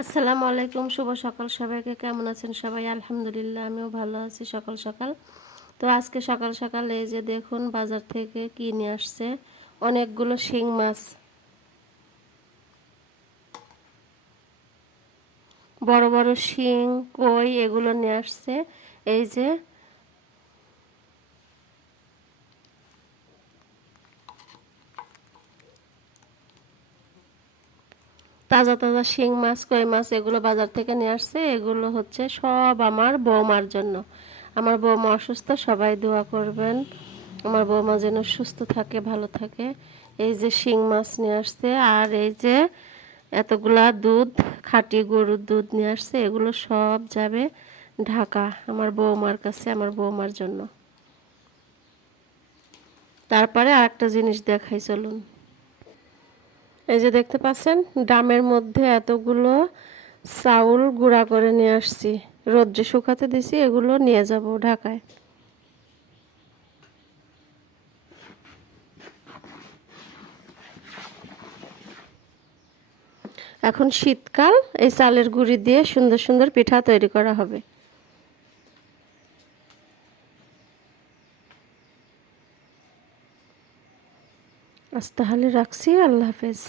আসসালামু আলাইকুম, শুভ সকাল সবাইকে। কেমন আছেন সবাই? আলহামদুলিল্লাহ, আমিও ভালো আছি। সকাল সকাল তো আজকে সকাল সকাল এই যে দেখুন বাজার থেকে কি নিয়ে আসছে, অনেকগুলো শিং মাছ, বড় বড় শিং, কই এগুলো নিয়ে আসছে। এই যে তাজা তাজা শিং মাছ, কই মাছ এগুলো বাজার থেকে নিয়ে আসছে। এগুলো হচ্ছে সব আমার বৌমার জন্য। আমার বৌমা অসুস্থ, সবাই দোয়া করবেন আমার বৌমা যেন সুস্থ থাকে, ভালো থাকে। এই যে শিং মাছ নিয়ে আসছে, আর এই যে এতগুলা দুধ, খাঁটি গরুর দুধ নিয়ে আসছে। এগুলো সব যাবে ঢাকা আমার বৌমার কাছে, আমার বৌমার জন্য। তারপরে আরেকটা জিনিস দেখাই, চলুন। এই যে দেখতে পাচ্ছেন ড্রামের মধ্যে এতগুলো চাউল গুঁড়া করে নিয়ে আসছি, রোদ্রে শুকাতে দিছি। এগুলো নিয়ে যাব ঢাকায়। এখন শীতকাল, এই চালের গুঁড়ি দিয়ে সুন্দর সুন্দর পিঠা তৈরি করা হবে। আজ তাহলে রাখছি, আল্লাহ হাফেজ।